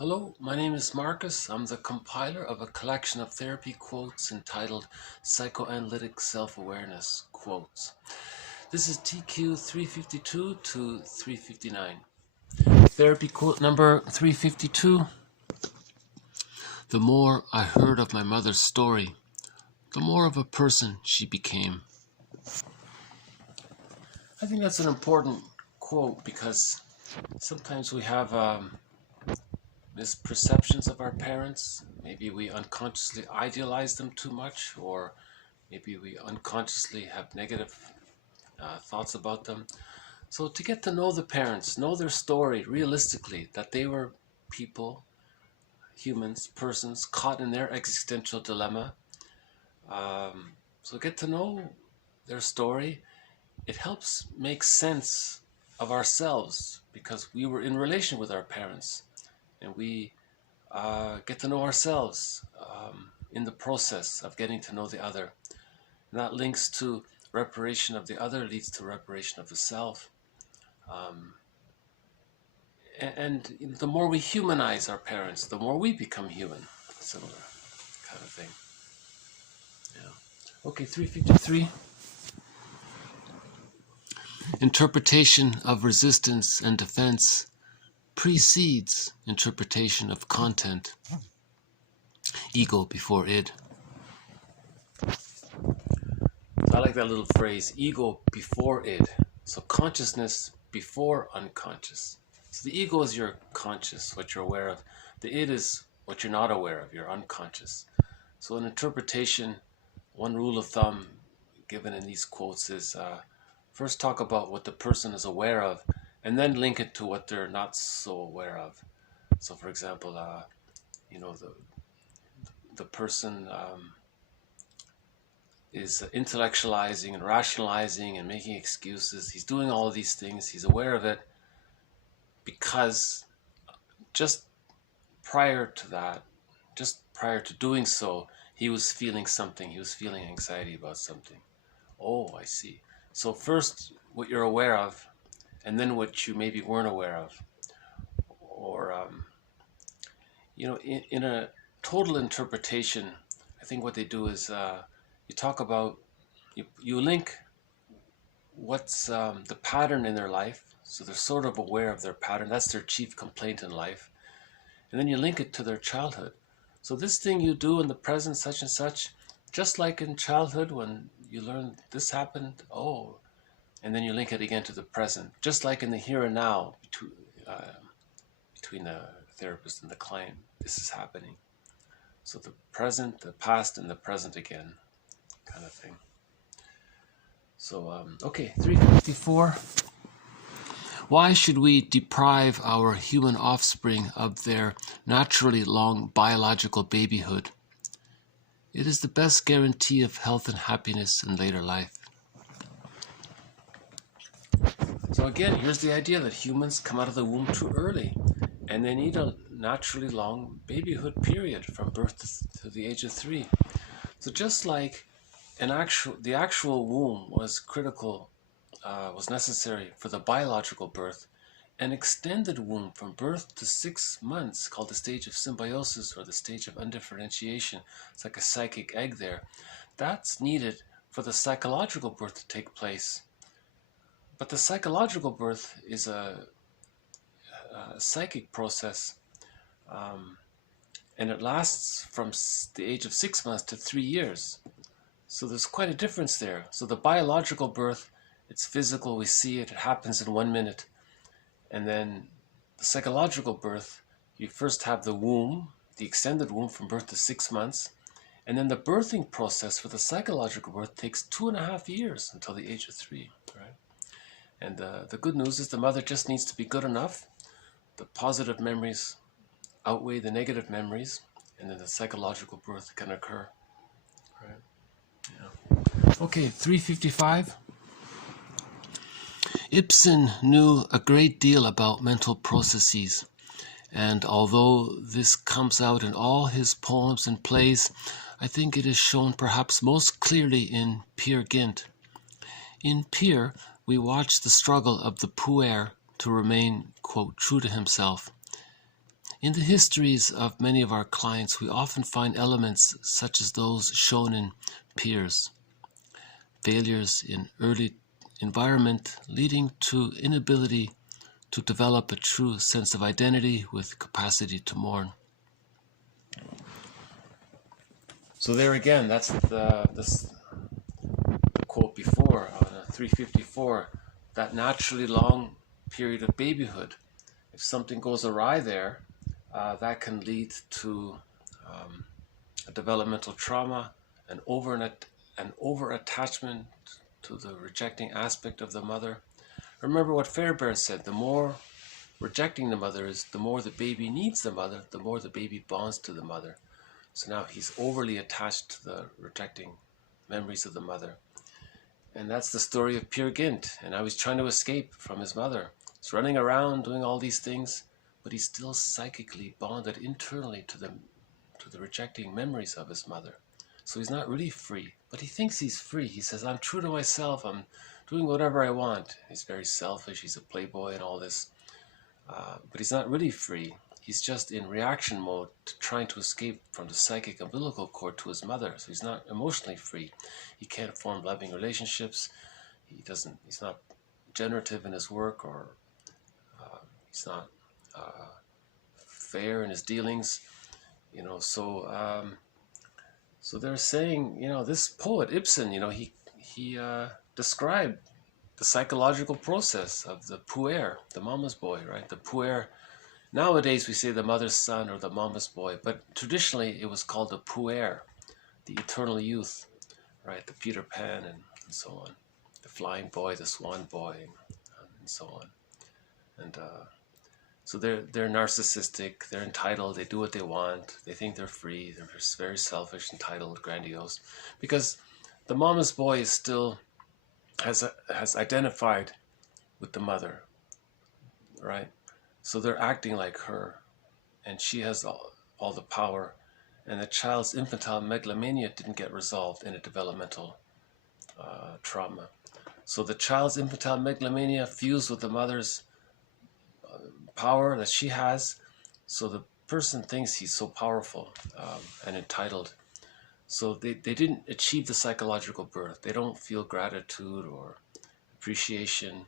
Hello, my name is Marcus. I'm the compiler of a collection of therapy quotes entitled Psychoanalytic Self-Awareness Quotes. This is TQ 352 to 359. Therapy quote number 352. The more I heard of my mother's story, the more of a person she became. I think that's an important quote because sometimes we have misperceptions of our parents. Maybe we unconsciously idealize them too much, or maybe we unconsciously have negative thoughts about them. So to get to know the parents, know their story realistically, that they were people, humans, persons caught in their existential dilemma. So get to know their story. It helps make sense of ourselves because we were in relation with our parents, and we get to know ourselves in the process of getting to know the other. And that links to reparation of the other, leads to reparation of the self. And the more we humanize our parents, the more we become human. Similar kind of thing. Yeah. Okay, 353. Interpretation of resistance and defense precedes interpretation of content. Ego before id. So I like that little phrase, ego before id. So consciousness before unconscious. So the ego is your conscious, what you're aware of. The id is what you're not aware of, your unconscious. So in interpretation, one rule of thumb given in these quotes is first talk about what the person is aware of, and then link it to what they're not so aware of. So for example, the person is intellectualizing and rationalizing and making excuses. He's doing all of these things. He's aware of it because just prior to that, just prior to doing so, he was feeling something. He was feeling anxiety about something. Oh, I see. So first what you're aware of, and then what you maybe weren't aware of. Or, in a total interpretation, I think what they do is you talk about, you link what's the pattern in their life. So they're sort of aware of their pattern. That's their chief complaint in life. And then you link it to their childhood. So this thing you do in the present, such and such, just like in childhood when you learn this happened, oh, and then you link it again to the present. Just like in the here and now between the therapist and the client, this is happening. So the present, the past, and the present again, kind of thing. So, okay, 354. Why should we deprive our human offspring of their naturally long biological babyhood? It is the best guarantee of health and happiness in later life. So again, here's the idea that humans come out of the womb too early, and they need a naturally long babyhood period from birth to the age of 3. So just like the actual womb was critical, was necessary for the biological birth, an extended womb from birth to 6 months, called the stage of symbiosis or the stage of undifferentiation, it's like a psychic egg there, that's needed for the psychological birth to take place. But the psychological birth is a psychic process, and it lasts from the age of 6 months to 3 years. So there's quite a difference there. So the biological birth, it's physical, we see it, it happens in 1 minute. And then the psychological birth, you first have the womb, the extended womb from birth to 6 months. And then the birthing process for the psychological birth takes 2.5 years until the age of 3, right? And the good news is the mother just needs to be good enough. The positive memories outweigh the negative memories, and then the psychological birth can occur. Right? Yeah. Okay, 355. Ibsen knew a great deal about mental processes, and although this comes out in all his poems and plays, I think it is shown perhaps most clearly in Peer Gynt. In Peer, we watch the struggle of the puer to remain, quote, true to himself. In the histories of many of our clients, we often find elements such as those shown in peers, failures in early environment leading to inability to develop a true sense of identity with capacity to mourn. So there again, that's the quote before on 354, that naturally long period of babyhood. If something goes awry there, that can lead to a developmental trauma, an over-attachment to the rejecting aspect of the mother. Remember what Fairbairn said, the more rejecting the mother is, the more the baby needs the mother, the more the baby bonds to the mother. So now he's overly attached to the rejecting memories of the mother. And that's the story of Peer Gynt. And now he's trying to escape from his mother. He's running around doing all these things, but he's still psychically bonded internally to the rejecting memories of his mother. So he's not really free, but he thinks he's free. He says, I'm true to myself. I'm doing whatever I want. He's very selfish. He's a playboy and all this. But he's not really free. He's just in reaction mode, trying to escape from the psychic umbilical cord to his mother. So he's not emotionally free. He can't form loving relationships. He's not generative in his work, or he's not fair in his dealings. So they're saying, this poet Ibsen, he described the psychological process of the puer, the mama's boy, right? The puer. Nowadays we say the mother's son or the mama's boy, but traditionally it was called the puer, the eternal youth, right? The Peter Pan and so on, the flying boy, the swan boy, and so on. And so they're narcissistic, they're entitled, they do what they want, they think they're free, they're just very selfish, entitled, grandiose, because the mama's boy is still has identified with the mother, right? So they're acting like her, and she has all the power, and the child's infantile megalomania didn't get resolved in a developmental trauma. So the child's infantile megalomania fused with the mother's power that she has, so the person thinks he's so powerful and entitled. So they didn't achieve the psychological birth. They don't feel gratitude or appreciation.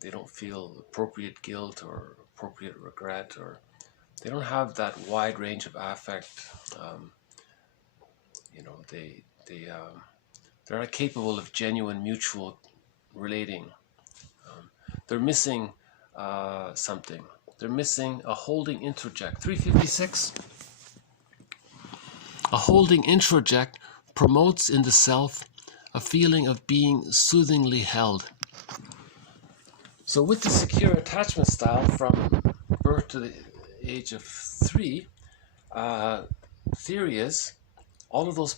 They don't feel appropriate guilt or appropriate regret, or they don't have that wide range of affect. They're not capable of genuine mutual relating. They're missing something. They're missing a holding introject. 356. A holding introject promotes in the self a feeling of being soothingly held. So with the secure attachment style from birth to the age of 3, theory is all of those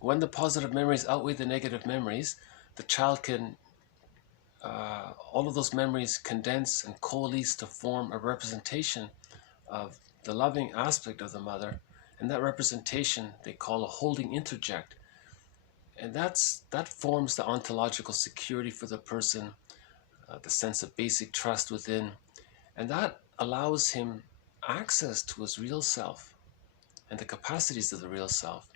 when the positive memories outweigh the negative memories, the child can, all of those memories condense and coalesce to form a representation of the loving aspect of the mother, and that representation they call a holding interject. And that forms the ontological security for the person, the sense of basic trust within, and that allows him access to his real self and the capacities of the real self.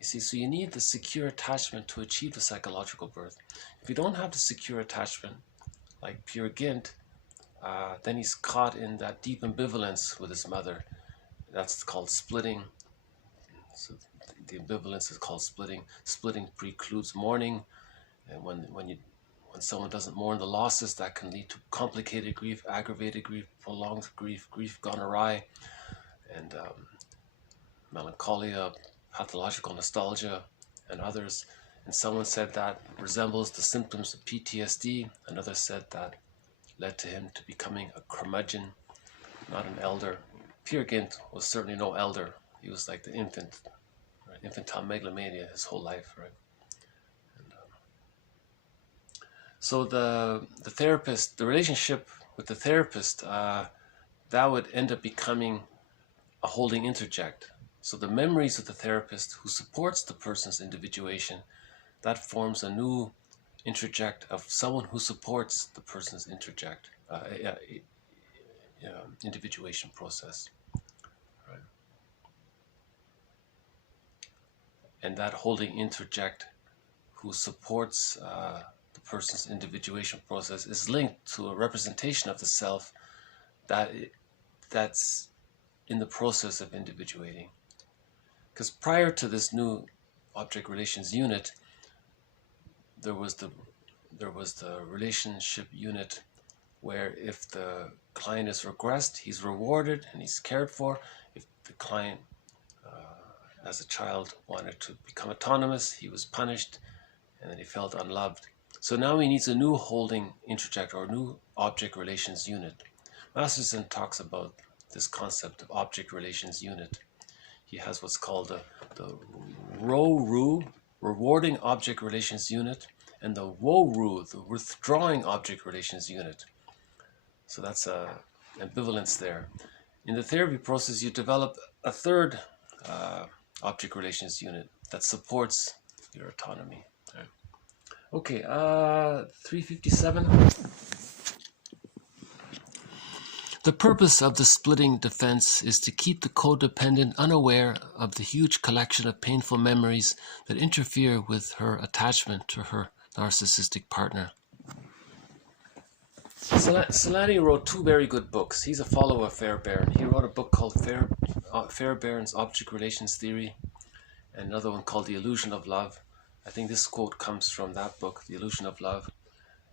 You see, so you need the secure attachment to achieve the psychological birth. If you don't have the secure attachment, like Peer Gynt, then he's caught in that deep ambivalence with his mother. That's called splitting. So the ambivalence is called splitting. Splitting precludes mourning, and when someone doesn't mourn the losses, that can lead to complicated grief, aggravated grief, prolonged grief, grief gone awry, and melancholia, pathological nostalgia, and others. And someone said that resembles the symptoms of PTSD. Another said that led to him to becoming a curmudgeon, not an elder. Peer Gynt was certainly no elder. He was like the infant, right? Infantile megalomania his whole life, right? And, so the therapist, the relationship with the therapist, that would end up becoming a holding interject. So the memories of the therapist who supports the person's individuation, that forms a new interject of someone who supports the person's interject, individuation process. Right? And that holding interject who supports the person's individuation process is linked to a representation of the self that's in the process of individuating. Because prior to this new object relations unit, there was the relationship unit where if the client is regressed, he's rewarded and he's cared for. If the client, as a child, wanted to become autonomous, he was punished and then he felt unloved. So now he needs a new holding interject or a new object relations unit. Masterson talks about this concept of object relations unit. He has what's called the RORU, rewarding object relations unit, and the WORU, the withdrawing object relations unit. So that's a ambivalence there. In the therapy process, you develop a third object relations unit that supports your autonomy. Right. Okay, 357. The purpose of the splitting defense is to keep the codependent unaware of the huge collection of painful memories that interfere with her attachment to her narcissistic partner. Solani wrote two very good books. He's a follower of Fairbairn. He wrote a book called Fairbairn's Object Relations Theory, and another one called The Illusion of Love. I think this quote comes from that book, The Illusion of Love.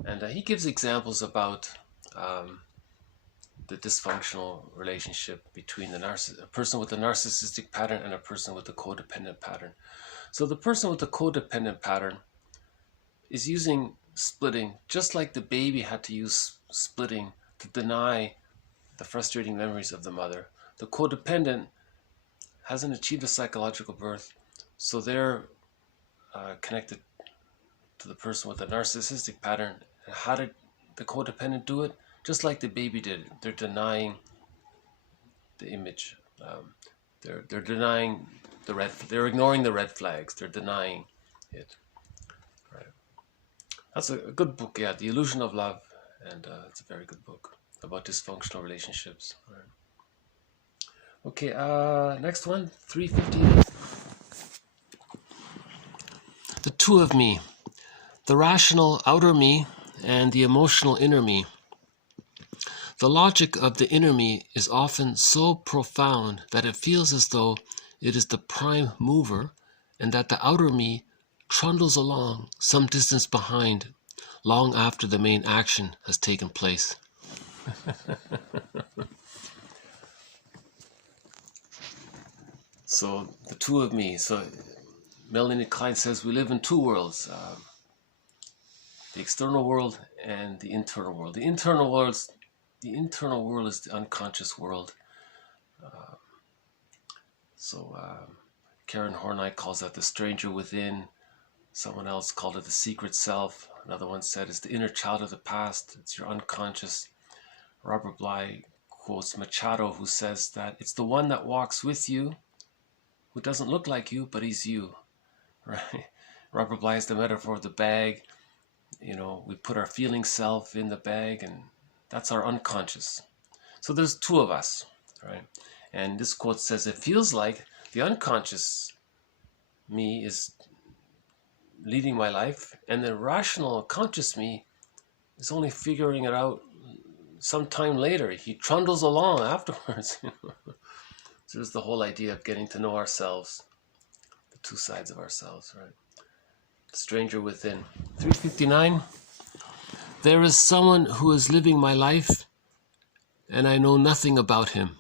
And he gives examples about the dysfunctional relationship between a person with a narcissistic pattern and a person with a codependent pattern. So the person with the codependent pattern is using splitting just like the baby had to use splitting to deny the frustrating memories of the mother. The codependent hasn't achieved a psychological birth, so they're connected to the person with a narcissistic pattern. And how did the codependent do it? Just like the baby did. They're denying the image. They're denying the they're ignoring the red flags. They're denying it. Right. That's a good book, yeah. The Illusion of Love, and it's a very good book about dysfunctional relationships. Right. Okay, next one, 358. The two of me, the rational outer me and the emotional inner me. The logic of the inner me is often so profound that it feels as though it is the prime mover and that the outer me trundles along some distance behind long after the main action has taken place. So the two of me. So Melanie Klein says we live in two worlds, the external world and the internal world. The internal world is the unconscious world. Karen Horney calls that the stranger within. Someone else called it the secret self. Another one said it's the inner child of the past. It's your unconscious. Robert Bly quotes Machado, who says that it's the one that walks with you, who doesn't look like you, but he's you. Right? Robert Bly is the metaphor of the bag. You know, we put our feeling self in the bag, and that's our unconscious. So there's two of us, right? And this quote says, it feels like the unconscious me is leading my life, and the rational conscious me is only figuring it out sometime later. He trundles along afterwards. So there's the whole idea of getting to know ourselves, the two sides of ourselves, right? The stranger within. 359. There is someone who is living my life, and I know nothing about him.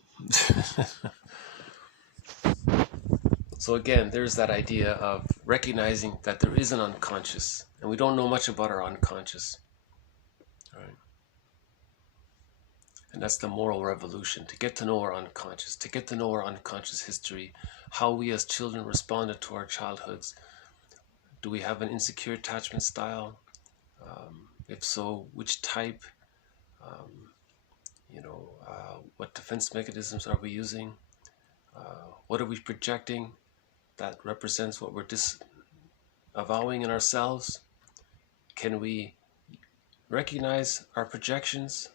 So again, there's that idea of recognizing that there is an unconscious, and we don't know much about our unconscious. Right? And that's the moral revolution, to get to know our unconscious, to get to know our unconscious history, how we as children responded to our childhoods. Do we have an insecure attachment style? If so, which type? What defense mechanisms are we using? What are we projecting that represents what we're disavowing in ourselves? Can we recognize our projections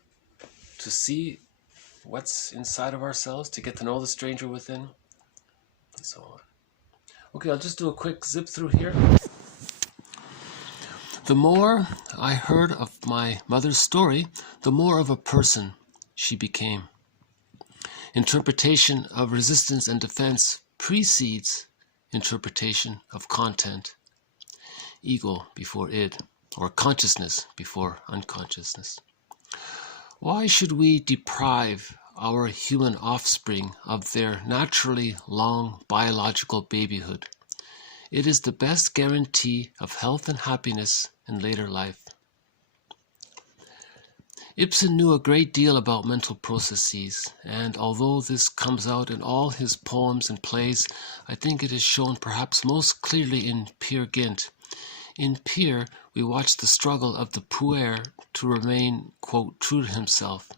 to see what's inside of ourselves, to get to know the stranger within, and so on. Okay, I'll just do a quick zip through here. The more I heard of my mother's story, the more of a person she became. Interpretation of resistance and defense precedes interpretation of content. Ego before id, or consciousness before unconsciousness. Why should we deprive our human offspring of their naturally long biological babyhood? It is the best guarantee of health and happiness in later life. Ibsen knew a great deal about mental processes, and although this comes out in all his poems and plays, I think it is shown perhaps most clearly in Peer Gynt. In Peer, we watch the struggle of the puer to remain, quote, true to himself.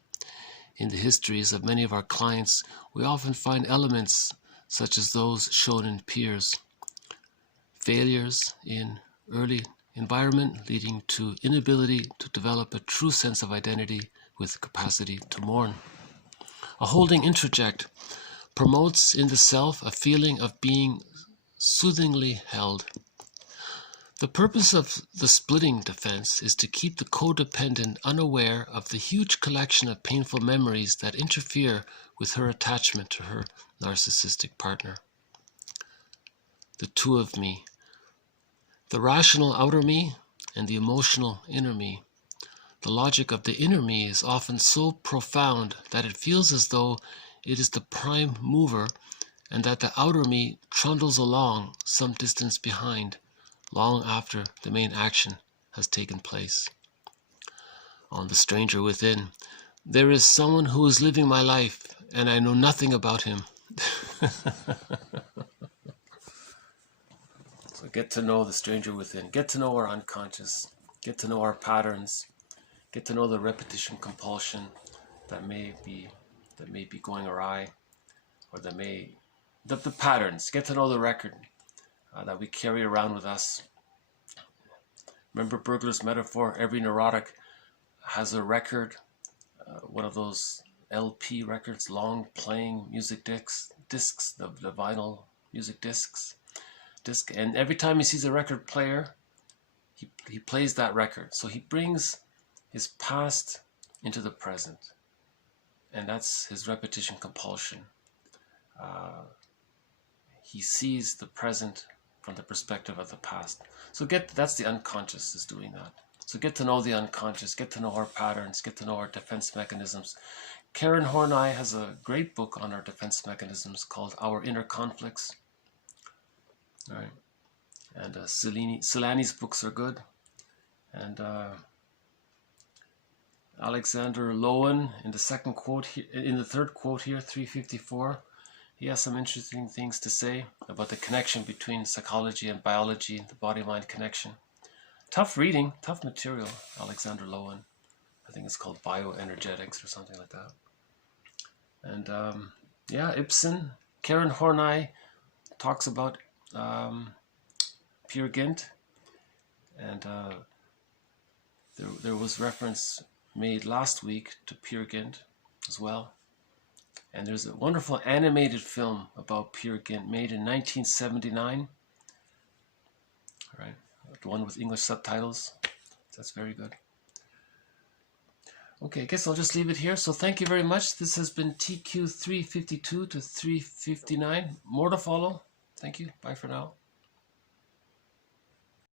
In the histories of many of our clients, we often find elements such as those shown in Peers. Failures in early environment leading to inability to develop a true sense of identity with capacity to mourn. A holding interject promotes in the self a feeling of being soothingly held. The purpose of the splitting defense is to keep the codependent unaware of the huge collection of painful memories that interfere with her attachment to her narcissistic partner. The two of me. The rational outer me and the emotional inner me. The logic of the inner me is often so profound that it feels as though it is the prime mover and that the outer me trundles along some distance behind, long after the main action has taken place. On the stranger within, there is someone who is living my life and I know nothing about him. So get to know the stranger within, get to know our unconscious, get to know our patterns, get to know the repetition compulsion that may be going awry, or the patterns. Get to know the record that we carry around with us. Remember Burglar's metaphor? Every neurotic has a record, one of those LP records, long playing music discs, the vinyl music disc, and every time he sees a record player, he plays that record. So he brings his past into the present, and that's his repetition compulsion. He sees the present from the perspective of the past. So that's the unconscious is doing that. So get to know the unconscious, get to know our patterns, get to know our defense mechanisms. Karen Horney has a great book on our defense mechanisms called Our Inner Conflicts. All right. And Celani's books are good. And Alexander Lowen in the third quote here, 354, he has some interesting things to say about the connection between psychology and biology, the body-mind connection. Tough reading, tough material, Alexander Lowen. I think it's called Bioenergetics or something like that. And yeah, Ibsen. Karen Horney talks about Peer Gynt. And there was reference made last week to Peer Gynt as well. And there's a wonderful animated film about Peer Gynt made in 1979. All right, the one with English subtitles. That's very good. Okay, I guess I'll just leave it here. So thank you very much. This has been TQ 352 to 359. More to follow. Thank you. Bye for now.